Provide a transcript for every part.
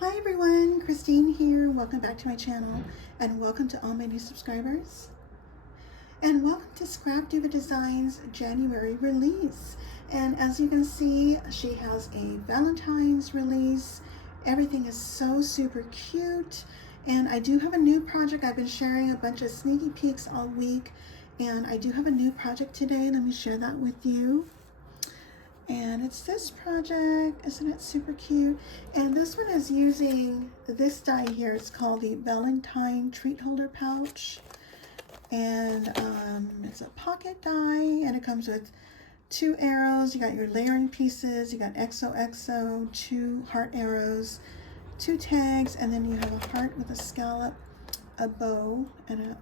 Hi everyone, Christine here. Welcome back to my channel and welcome to all my new subscribers. And welcome to Diva Designs January release. And as you can see, she has a Valentine's release. Everything is so super cute. And I do have a new project. I've been sharing a bunch of sneaky peeks all week. And I do have a new project today. Let me share that with you. And it's this project, isn't it super cute? And this one is using this die here. It's called the Valentine treat holder pouch. And it's a pocket die, and it comes with 2 arrows. You got your layering pieces, you got XOXO, 2 heart arrows, 2 tags, and then you have a heart with a scallop, a bow, and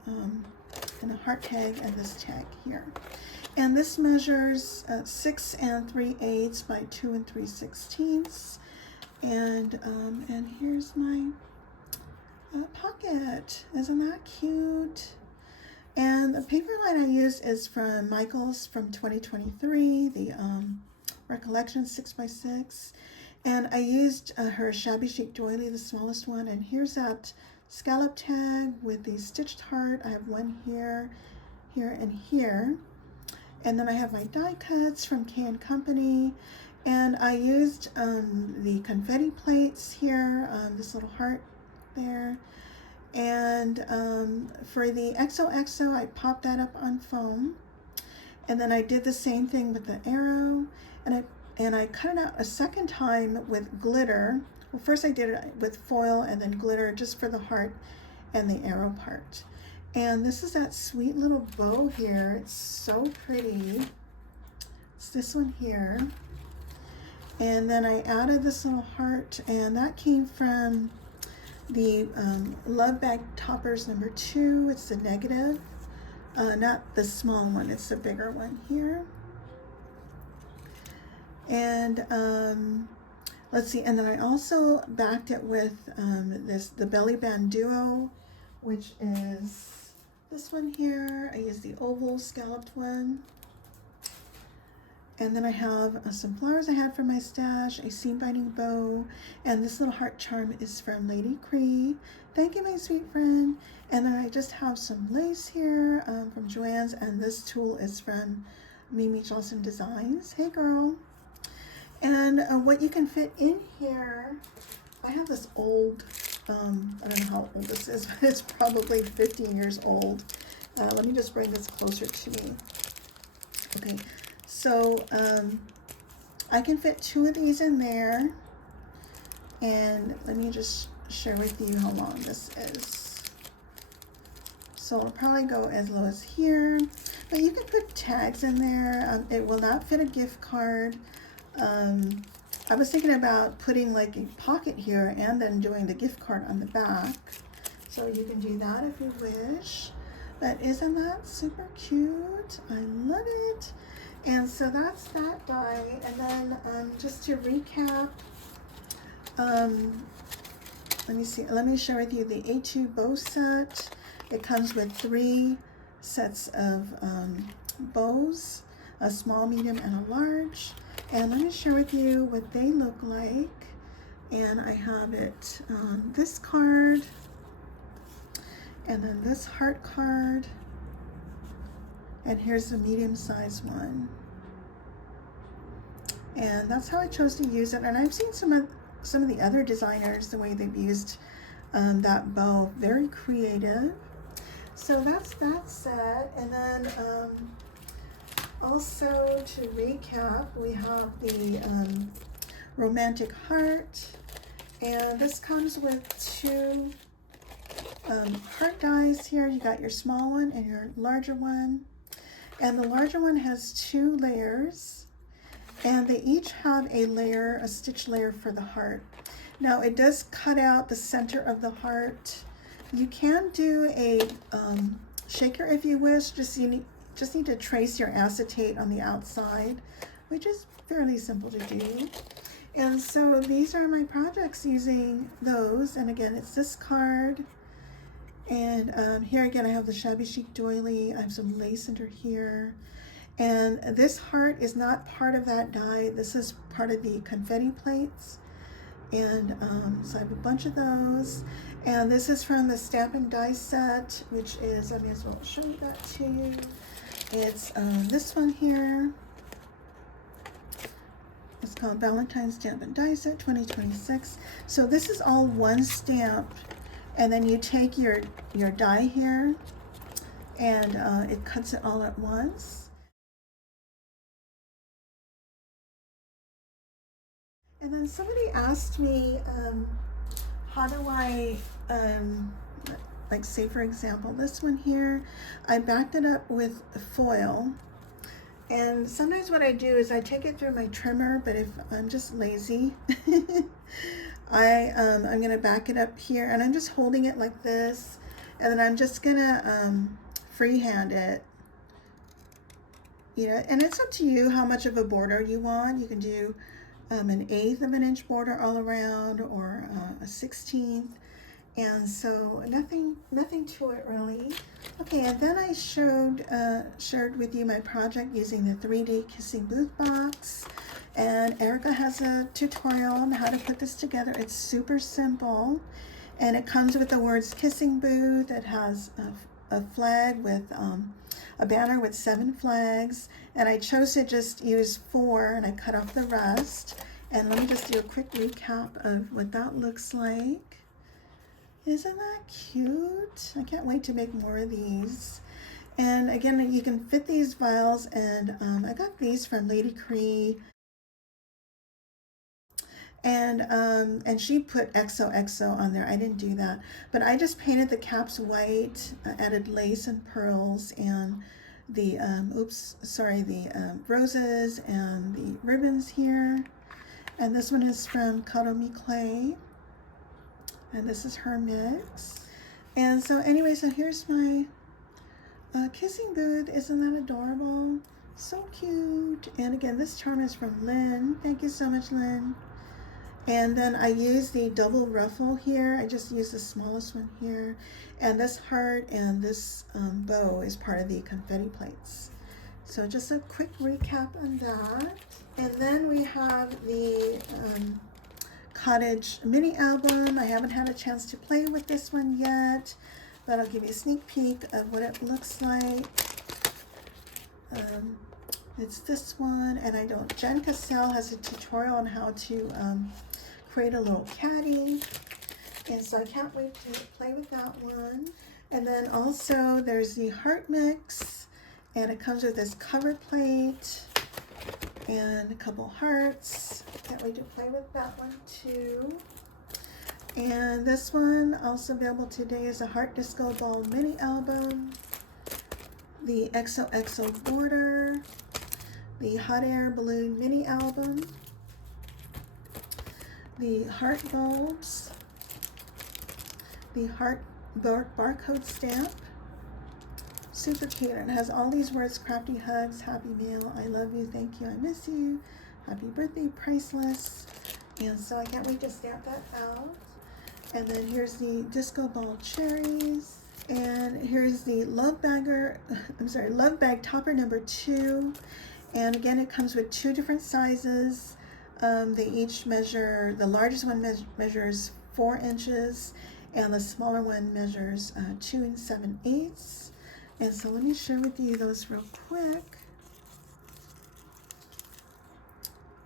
a heart tag, and this tag here. And this measures 6 3/8 by 2 3/16. And here's my pocket. Isn't that cute? And the paper line I used is from Michael's from 2023, the Recollection 6x6. And I used her Shabby Chic Doily, the smallest one. And here's that scallop tag with the stitched heart. I have one here, here, and here. And then I have my die cuts from K&Company, and I used the confetti plates here, this little heart there. And for the XOXO, I popped that up on foam, and then I did the same thing with the arrow, and I cut it out a second time with glitter. Well, first I did it with foil and then glitter just for the heart and the arrow part. And this is that sweet little bow here. It's so pretty. It's this one here. And then I added this little heart, and that came from the Love Bag Toppers number 2. It's the negative, not the small one, it's the bigger one here. And let's see, and then I also backed it with the Belly Band Duo, which is this one here. I use the oval scalloped one. And then I have some flowers I had from my stash, a seam binding bow, and this little heart charm is from Lady Cree. Thank you, my sweet friend. And then I just have some lace here from Joann's, and this tulle is from Mimi Johnson Designs. Hey girl. And what you can fit in here, I have this old, I don't know how old this is, but it's probably 15 years old. Let me just bring this closer to me. Okay, so I can fit 2 of these in there. And let me just share with you how long this is. So it'll probably go as low as here, but you can put tags in there. It will not fit a gift card. I was thinking about putting like a pocket here and then doing the gift card on the back. So you can do that if you wish. But isn't that super cute? I love it. And so that's that die. And then just to recap, let me share with you the A2 bow set. It comes with 3 sets of bows, a small, medium, and a large. And let me share with you what they look like. And I have it this card, and then this heart card, and here's the medium size one. And that's how I chose to use it. And I've seen some of the other designers, the way they've used that bow, very creative. So that's that set. And then also to recap, we have the romantic heart, and this comes with 2 heart dies here. You got your small one and your larger one, and the larger one has 2 layers, and they each have a stitch layer for the heart. Now it does cut out the center of the heart. You can do a shaker if you wish. Just need to trace your acetate on the outside, which is fairly simple to do. And so these are my projects using those. And again, it's this card. And here again, I have the Shabby Chic Doily. I have some lace under here. And this heart is not part of that die. This is part of the confetti plates. And so I have a bunch of those. And this is from the Stamp Die Set, which is, I may as well show you that to you. It's this one here. It's called Valentine Stamp Die Set 2026. So this is all one stamp, and then you take your die here, and it cuts it all at once. And then somebody asked me, how do I, like say for example, this one here, I backed it up with foil. And sometimes what I do is I take it through my trimmer, but if I'm just lazy, I'm gonna back it up here, and I'm just holding it like this, and then I'm just gonna freehand it. You know, and it's up to you how much of a border you want. You can do an 1/8 of an inch border all around, or a 1/16. And so nothing to it really. Okay, and then I shared with you my project using the 3D Kissing Booth box. And Erica has a tutorial on how to put this together. It's super simple. And it comes with the words Kissing Booth. It has a flag with a banner with 7 flags. And I chose to just use 4, and I cut off the rest. And let me just do a quick recap of what that looks like. Isn't that cute? I can't wait to make more of these. And again, you can fit these vials, and I got these from Lady Cree. And she put XOXO on there. I didn't do that, but I just painted the caps white, added lace and pearls, and the roses and the ribbons here. And this one is from Cuddle Me Clay. And this is her mix. And so anyway, so here's my kissing booth. Isn't that adorable? So cute. And again, this charm is from Lynn. Thank you so much, Lynn. And then I use the double ruffle here. I just use the smallest one here. And this heart and this bow is part of the confetti plates. So just a quick recap on that. And then we have the Cottage mini album. I haven't had a chance to play with this one yet, but I'll give you a sneak peek of what it looks like. It's this one, and Jen Cassell has a tutorial on how to create a little caddy, and so I can't wait to play with that one. And then also there's the heart mix, and it comes with this cover plate and a couple hearts. Can't wait to play with that one too. And this one, also available today, is a Heart Disco Ball mini album, the XOXO border, the Hot Air Balloon mini album, the heart bulbs, the heart barcode stamp. Super cute, and it has all these words: crafty hugs, happy meal, I love you, thank you, I miss you, happy birthday, priceless. And so I can't wait to stamp that out. And then here's the disco ball cherries, and here's the love bag topper number 2. And again, it comes with 2 different sizes. They each measure, the largest one measures 4 inches, and the smaller one measures 2 7/8. And so let me share with you those real quick.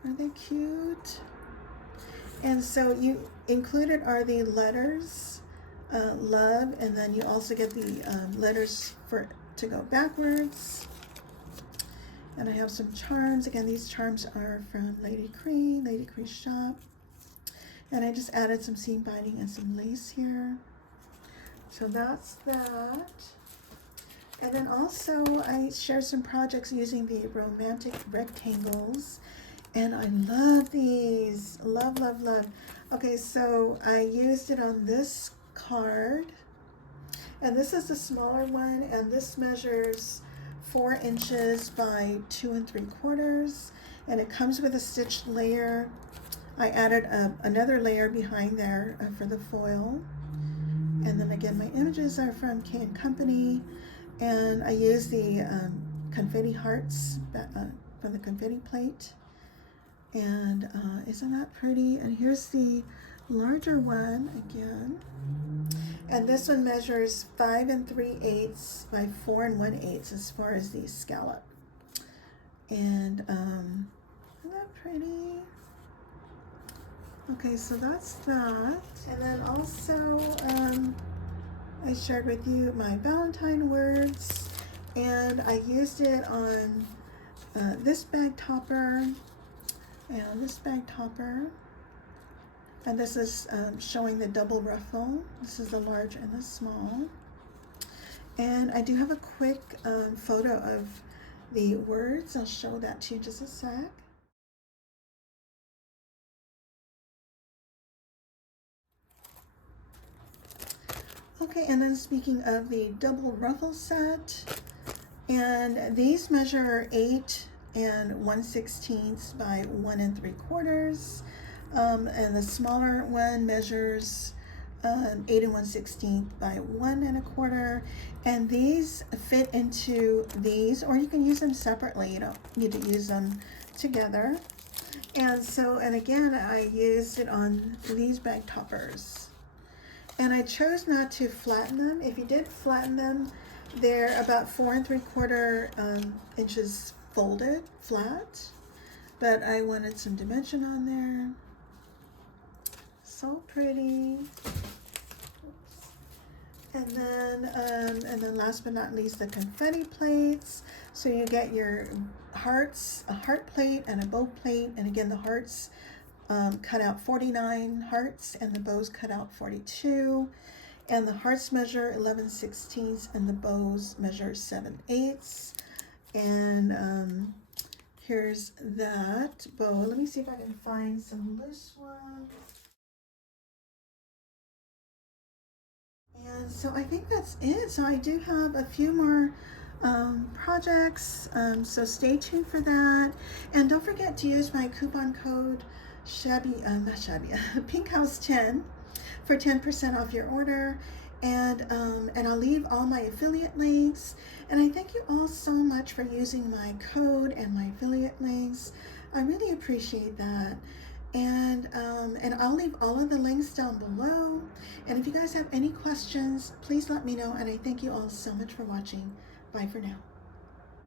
Are they cute? And so you included are the letters, love, and then you also get the letters to go backwards. And I have some charms. Again, these charms are from Lady Cree's shop. And I just added some seam binding and some lace here. So that's that. And then also I shared some projects using the romantic rectangles, and I love these. Love, love, love. Okay, so I used it on this card, and this is the smaller one, and this measures 4 inches by 2 3/4, and it comes with a stitched layer. I added another layer behind there for the foil. And then again, my images are from K&Company. And I use the confetti hearts from the Confetti Plate. And isn't that pretty? And here's the larger one again. And this one measures 5 3/8 by 4 1/8 as far as the scallop. And isn't that pretty? Okay, so that's that. And then also I shared with you my Valentine Words, and I used it on this bag topper and this bag topper. And this is showing the double ruffle. This is the large and the small. And I do have a quick photo of the words. I'll show that to you just a sec. Okay, and then speaking of the double ruffle set, and these measure 8 1/16 by 1 3/4. And the smaller one measures 8 1/16 by 1 1/4. And these fit into these, or you can use them separately. You don't need to use them together. And so, and again, I used it on these bag toppers. And I chose not to flatten them. If you did flatten them, they're about 4 3/4 inches folded flat. But I wanted some dimension on there. So pretty. And then last but not least, the confetti plates. So you get your hearts, a heart plate and a bow plate. And again, the hearts cut out 49 hearts and the bows cut out 42. And the hearts measure 11 16ths and the bows measure 7 8ths. And here's that bow. Let me see if I can find some loose ones. And so I think that's it. So I do have a few more projects, so stay tuned for that. And don't forget to use my coupon code Pink House 10 for 10% off your order. And I'll leave all my affiliate links. And I thank you all so much for using my code and my affiliate links. I really appreciate that. And I'll leave all of the links down below. And if you guys have any questions, please let me know. And I thank you all so much for watching. Bye for now.